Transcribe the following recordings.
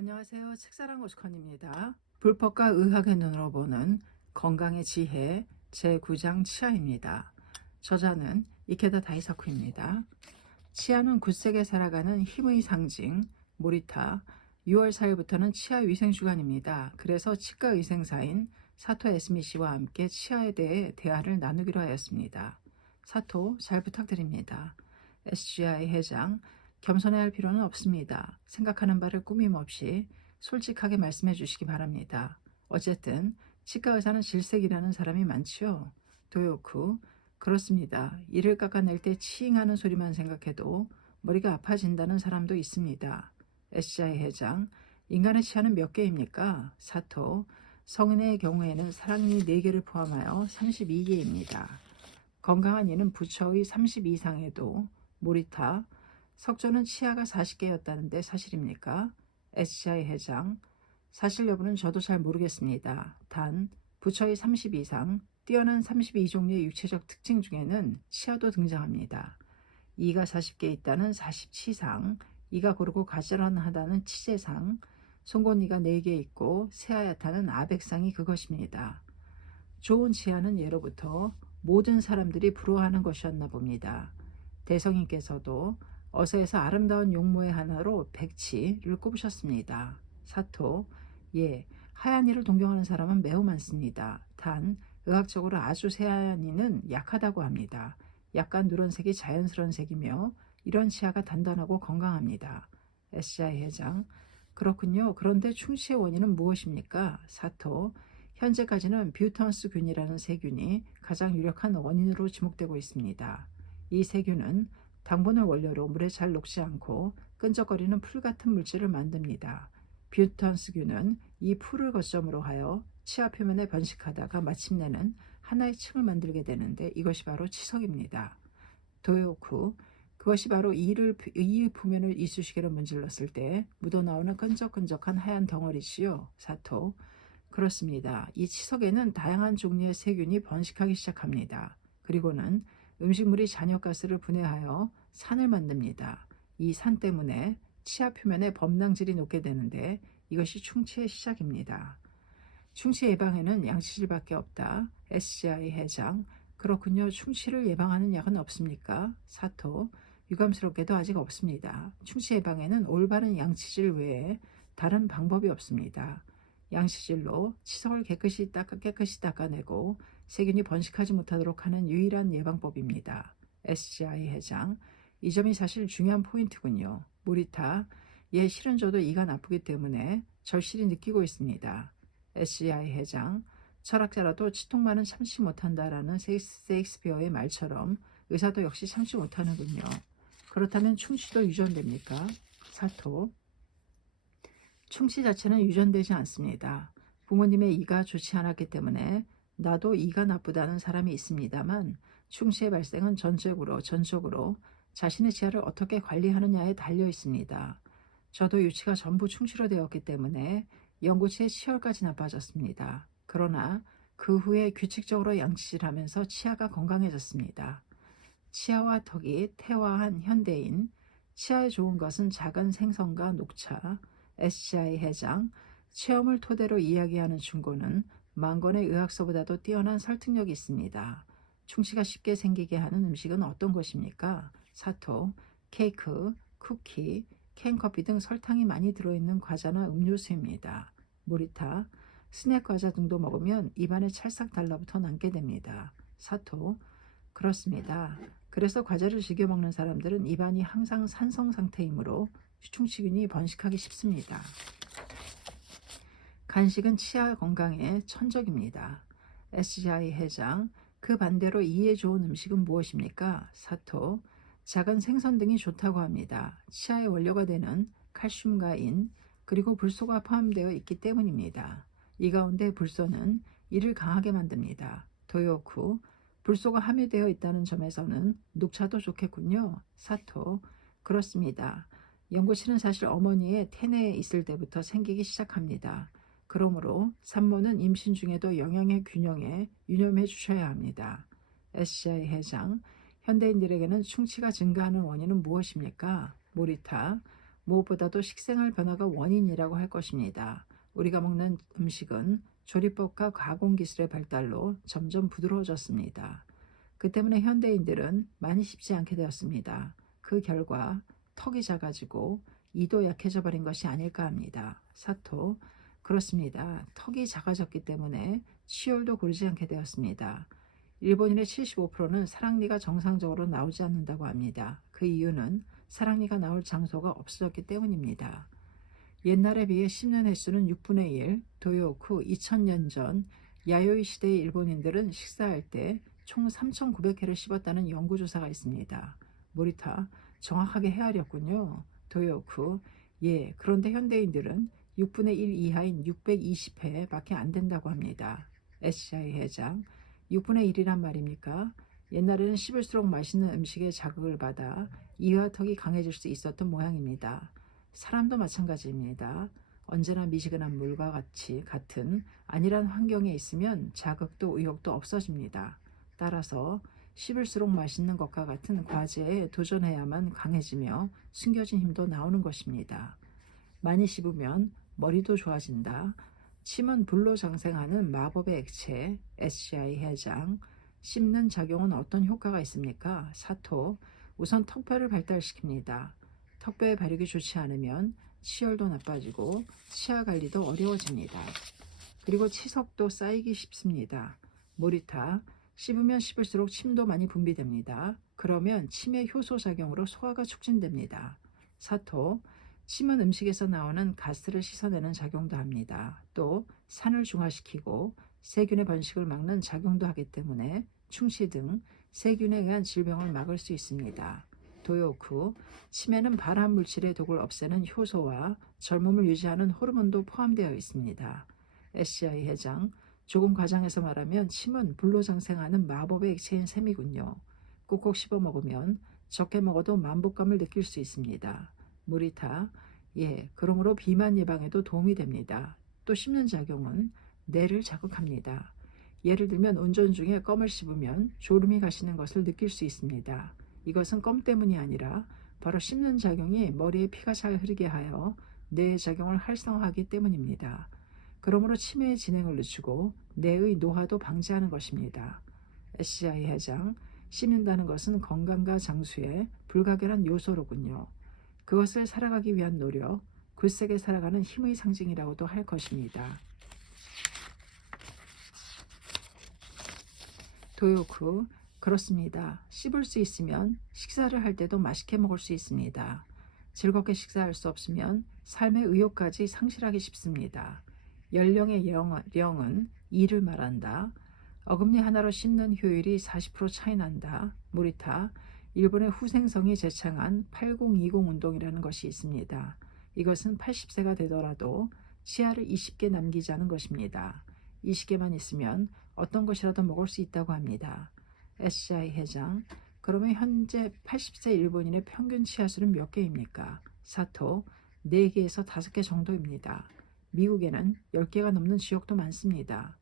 안녕하세요. 책사랑 오스컨입니다. 불법과 의학의 눈으로 보는 건강의 지혜 제9장 치아입니다. 저자는 이케다 다이사쿠입니다. 치아는 굳세게 살아가는 힘의 상징 모리타. 6월 4일부터는 치아 위생 주간입니다. 그래서 치과 의생사인 사토 에스미 씨와 함께 치아에 대해 대화를 나누기로 하였습니다. 사토 잘 부탁드립니다. SGI 회장, 겸손해야 할 필요는 없습니다. 생각하는 바를 꾸밈 없이 솔직하게 말씀해 주시기 바랍니다. 어쨌든 치과 의사는 질색이라는 사람이 많지요. 도요쿠, 그렇습니다. 이를 깎아낼 때 치잉하는 소리만 생각해도 머리가 아파진다는 사람도 있습니다. SGI 회장, 인간의 치아는 몇 개입니까? 사토, 성인의 경우에는 사랑니 4개를 포함하여 32개입니다. 건강한 이는 부처의 30 이상에도. 모리타, 석조는 치아가 40개였다는데 사실입니까? SGI 회장, 사실 여부는 저도 잘 모르겠습니다. 단 부처의 30 이상, 뛰어난 32종류의 육체적 특징 중에는 치아도 등장합니다. 이가 40개 있다는 47상, 이가 고르고 가지런하다는 치제상, 송곳니가 4개 있고 새하얗다는 아백상이 그것입니다. 좋은 치아는 예로부터 모든 사람들이 부러워하는 것이었나 봅니다. 대성인께서도 어서에서 아름다운 용모의 하나로 백치를 꼽으셨습니다. 사토, 예, 하얀 이를 동경하는 사람은 매우 많습니다. 단 의학적으로 아주 새하얀 이는 약하다고 합니다. 약간 누런색이 자연스러운 색이며 이런 치아가 단단하고 건강합니다. SGI 회장, 그렇군요. 그런데 충치의 원인은 무엇입니까? 사토, 현재까지는 뷰턴스균이라는 세균이 가장 유력한 원인으로 지목되고 있습니다. 이 세균은 당분을 원료로 물에 잘 녹지 않고 끈적거리는 풀 같은 물질을 만듭니다. 뷰턴스균은 이 풀을 거점으로 하여 치아 표면에 번식하다가 마침내는 하나의 층을 만들게 되는데 이것이 바로 치석입니다. 도요쿠, 그것이 바로 이 표면을 이쑤시개로 문질렀을 때 묻어나오는 끈적끈적한 하얀 덩어리지요. 사토, 그렇습니다. 이 치석에는 다양한 종류의 세균이 번식하기 시작합니다. 그리고는 음식물이 잔여가스를 분해하여 산을 만듭니다. 이 산 때문에 치아 표면의 범랑질이 녹게 되는데 이것이 충치의 시작입니다. 충치 예방에는 양치질밖에 없다. SGI 회장, 그렇군요. 충치를 예방하는 약은 없습니까? 사토, 유감스럽게도 아직 없습니다. 충치 예방에는 올바른 양치질 외에 다른 방법이 없습니다. 양치질로 치석을 깨끗이 닦아내고 세균이 번식하지 못하도록 하는 유일한 예방법입니다. SGI 회장, 이 점이 사실 중요한 포인트군요. 모리타, 예, 실은 저도 이가 나쁘기 때문에 절실히 느끼고 있습니다. SGI 회장, 철학자라도 치통만은 참지 못한다라는 세익스피어의 말처럼 의사도 역시 참지 못하는군요. 그렇다면 충치도 유전됩니까? 사토, 충치 자체는 유전되지 않습니다. 부모님의 이가 좋지 않았기 때문에 나도 이가 나쁘다는 사람이 있습니다만 충치의 발생은 전적으로 자신의 치아를 어떻게 관리하느냐에 달려 있습니다. 저도 유치가 전부 충치로 되었기 때문에 영구치의 치열까지 나빠졌습니다. 그러나 그 후에 규칙적으로 양치질하면서 치아가 건강해졌습니다. 치아와 턱이 태화한 현대인, 치아에 좋은 것은 작은 생선과 녹차. SGI 회장, 체험을 토대로 이야기하는 충고는 만권의 의학서보다도 뛰어난 설득력이 있습니다. 충치가 쉽게 생기게 하는 음식은 어떤 것입니까? 사토, 케이크, 쿠키, 캔커피 등 설탕이 많이 들어있는 과자나 음료수입니다. 모리타, 스낵 과자 등도 먹으면 입안에 찰싹 달라붙어 남게 됩니다. 사토, 그렇습니다. 그래서 과자를 즐겨 먹는 사람들은 입안이 항상 산성 상태이므로 충치균이 번식하기 쉽습니다. 간식은 치아 건강에 천적입니다. SGI 회장, 그 반대로 이에 좋은 음식은 무엇입니까? 사토, 작은 생선 등이 좋다고 합니다. 치아의 원료가 되는 칼슘과 인, 그리고 불소가 포함되어 있기 때문입니다. 이 가운데 불소는 이를 강하게 만듭니다. 도요쿠, 불소가 함유되어 있다는 점에서는 녹차도 좋겠군요. 사토, 그렇습니다. 연고치는 사실 어머니의 태내에 있을 때부터 생기기 시작합니다. 그러므로 산모는 임신 중에도 영양의 균형에 유념해 주셔야 합니다. SGI 회장, 현대인들에게는 충치가 증가하는 원인은 무엇입니까? 모리타, 무엇보다도 식생활 변화가 원인이라고 할 것입니다. 우리가 먹는 음식은 조리법과 가공 기술의 발달로 점점 부드러워졌습니다. 그 때문에 현대인들은 많이 씹지 않게 되었습니다. 그 결과 턱이 작아지고 이도 약해져 버린 것이 아닐까 합니다. 사토, 그렇습니다. 턱이 작아졌기 때문에 치열도 고르지 않게 되었습니다. 일본인의 75%는 사랑니가 정상적으로 나오지 않는다고 합니다. 그 이유는 사랑니가 나올 장소가 없어졌기 때문입니다. 옛날에 비해 씹는 횟수는 6분의 1, 도요쿠 2000년 전 야요이 시대의 일본인들은 식사할 때 총 3,900회를 씹었다는 연구조사가 있습니다. 모리타, 정확하게 헤아렸군요. 도요쿠, 예, 그런데 현대인들은 6분의 1 이하인 620회밖에 안 된다고 합니다. SCI 회장, 6분의 1이란 말입니까? 옛날에는 씹을수록 맛있는 음식에 자극을 받아 이와 턱이 강해질 수 있었던 모양입니다. 사람도 마찬가지입니다. 언제나 미지근한 물과 같은 안일한 환경에 있으면 자극도 의욕도 없어집니다. 따라서 씹을수록 맛있는 것과 같은 과제에 도전해야만 강해지며 숨겨진 힘도 나오는 것입니다. 많이 씹으면 머리도 좋아진다. 침은 불로 장생하는 마법의 액체, SCI 해장. 씹는 작용은 어떤 효과가 있습니까? 사토, 우선 턱뼈를 발달시킵니다. 턱뼈의 발육이 좋지 않으면 치열도 나빠지고 치아 관리도 어려워집니다. 그리고 치석도 쌓이기 쉽습니다. 모리타, 씹으면 씹을수록 침도 많이 분비됩니다. 그러면 침의 효소 작용으로 소화가 촉진됩니다. 사토, 침은 음식에서 나오는 가스를 씻어내는 작용도 합니다. 또 산을 중화시키고 세균의 번식을 막는 작용도 하기 때문에 충치 등 세균에 의한 질병을 막을 수 있습니다. 도요쿠, 침에는 발암 물질의 독을 없애는 효소와 젊음을 유지하는 호르몬도 포함되어 있습니다. SCI 회장, 조금 과장해서 말하면 침은 불로 장생하는 마법의 액체인 셈이군요. 꼭꼭 씹어 먹으면 적게 먹어도 만복감을 느낄 수 있습니다. 무리타, 예, 그러므로 비만 예방에도 도움이 됩니다. 또 씹는 작용은 뇌를 자극합니다. 예를 들면 운전 중에 껌을 씹으면 졸음이 가시는 것을 느낄 수 있습니다. 이것은 껌 때문이 아니라 바로 씹는 작용이 머리에 피가 잘 흐르게 하여 뇌의 작용을 활성화하기 때문입니다. 그러므로 치매의 진행을 늦추고 뇌의 노화도 방지하는 것입니다. SCI 회장, 씹는다는 것은 건강과 장수의 불가결한 요소로군요. 그것을 살아가기 위한 노력, 굳세게 살아가는 힘의 상징이라고도 할 것입니다. 도요쿠, 그렇습니다. 씹을 수 있으면 식사를 할 때도 맛있게 먹을 수 있습니다. 즐겁게 식사할 수 없으면 삶의 의욕까지 상실하기 쉽습니다. 연령의 령은 이를 말한다. 어금니 하나로 씹는 효율이 40% 차이 난다. 모리타, 일본의 후생성이 제창한 8020 운동이라는 것이 있습니다. 이것은 80세가 되더라도 치아를 20개 남기지 않은 것입니다. 20개만 있으면 어떤 것이라도 먹을 수 있다고 합니다. SCI 회장, 그러면 현재 80세 일본인의 평균 치아수는 몇 개입니까? 사토, 4개에서 5개 정도입니다. 미국에는 10개가 넘는 지역도 많습니다.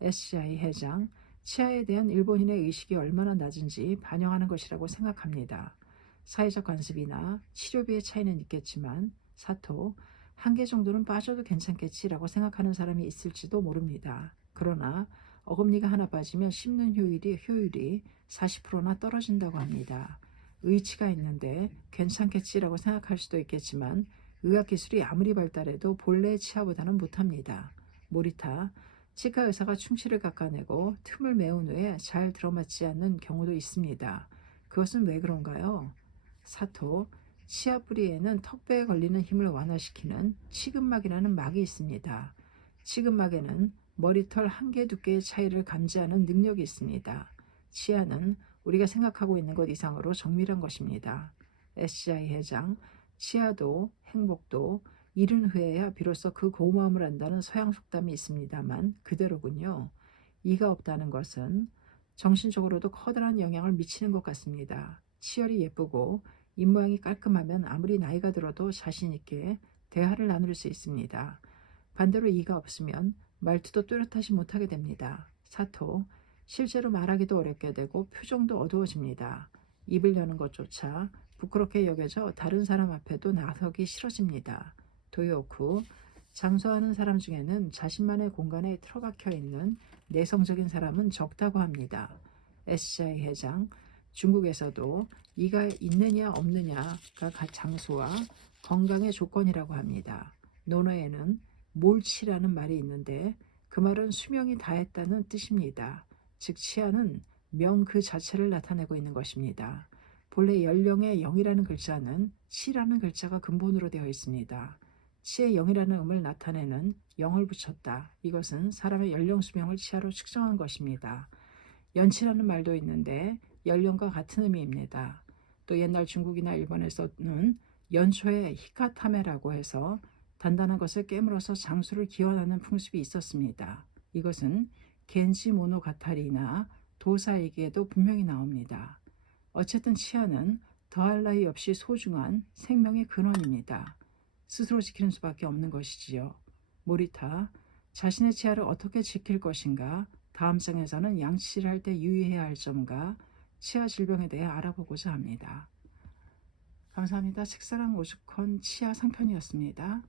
SCI 회장, 치아에 대한 일본인의 의식이 얼마나 낮은지 반영하는 것이라고 생각합니다. 사회적 관습이나 치료비의 차이는 있겠지만 사토, 1개 정도는 빠져도 괜찮겠지라고 생각하는 사람이 있을지도 모릅니다. 그러나 어금니가 하나 빠지면 씹는 효율이 40%나 떨어진다고 합니다. 의치가 있는데 괜찮겠지라고 생각할 수도 있겠지만 의학기술이 아무리 발달해도 본래의 치아보다는 못합니다. 모리타, 치과 의사가 충치를 깎아내고 틈을 메운 후에 잘 들어맞지 않는 경우도 있습니다. 그것은 왜 그런가요? 사토, 치아 뿌리에는 턱뼈에 걸리는 힘을 완화시키는 치근막이라는 막이 있습니다. 치근막에는 머리털 1개, 2개의 차이를 감지하는 능력이 있습니다. 치아는 우리가 생각하고 있는 것 이상으로 정밀한 것입니다. SCI 회장, 치아도 행복도 이른 후에야 비로소 그 고마움을 안다는 서양 속담이 있습니다만 그대로군요. 이가 없다는 것은 정신적으로도 커다란 영향을 미치는 것 같습니다. 치열이 예쁘고 입모양이 깔끔하면 아무리 나이가 들어도 자신 있게 대화를 나눌 수 있습니다. 반대로 이가 없으면 말투도 뚜렷하지 못하게 됩니다. 사토, 실제로 말하기도 어렵게 되고 표정도 어두워집니다. 입을 여는 것조차 부끄럽게 여겨져 다른 사람 앞에도 나서기 싫어집니다. 도요쿠, 장수하는 사람 중에는 자신만의 공간에 틀어박혀 있는 내성적인 사람은 적다고 합니다. SCI 회장, 중국에서도 이가 있느냐 없느냐가 장수와 건강의 조건이라고 합니다. 논어에는 몰치라는 말이 있는데 그 말은 수명이 다했다는 뜻입니다. 즉 치아는 명 그 자체를 나타내고 있는 것입니다. 본래 연령의 0이라는 글자는 치라는 글자가 근본으로 되어 있습니다. 치에 0이라는 음을 나타내는 0을 붙였다. 이것은 사람의 연령 수명을 치아로 측정한 것입니다. 연치라는 말도 있는데 연령과 같은 의미입니다. 또 옛날 중국이나 일본에서는 연초에 히카타메라고 해서 단단한 것을 깨물어서 장수를 기원하는 풍습이 있었습니다. 이것은 겐지 모노가타리나 도사에게도 분명히 나옵니다. 어쨌든 치아는 더할 나위 없이 소중한 생명의 근원입니다. 스스로 지키는 수밖에 없는 것이지요. 모리타, 자신의 치아를 어떻게 지킬 것인가? 다음 장에서는 양치를 할 때 유의해야 할 점과 치아 질병에 대해 알아보고자 합니다. 감사합니다. 책사랑 오죽헌 치아 상편이었습니다.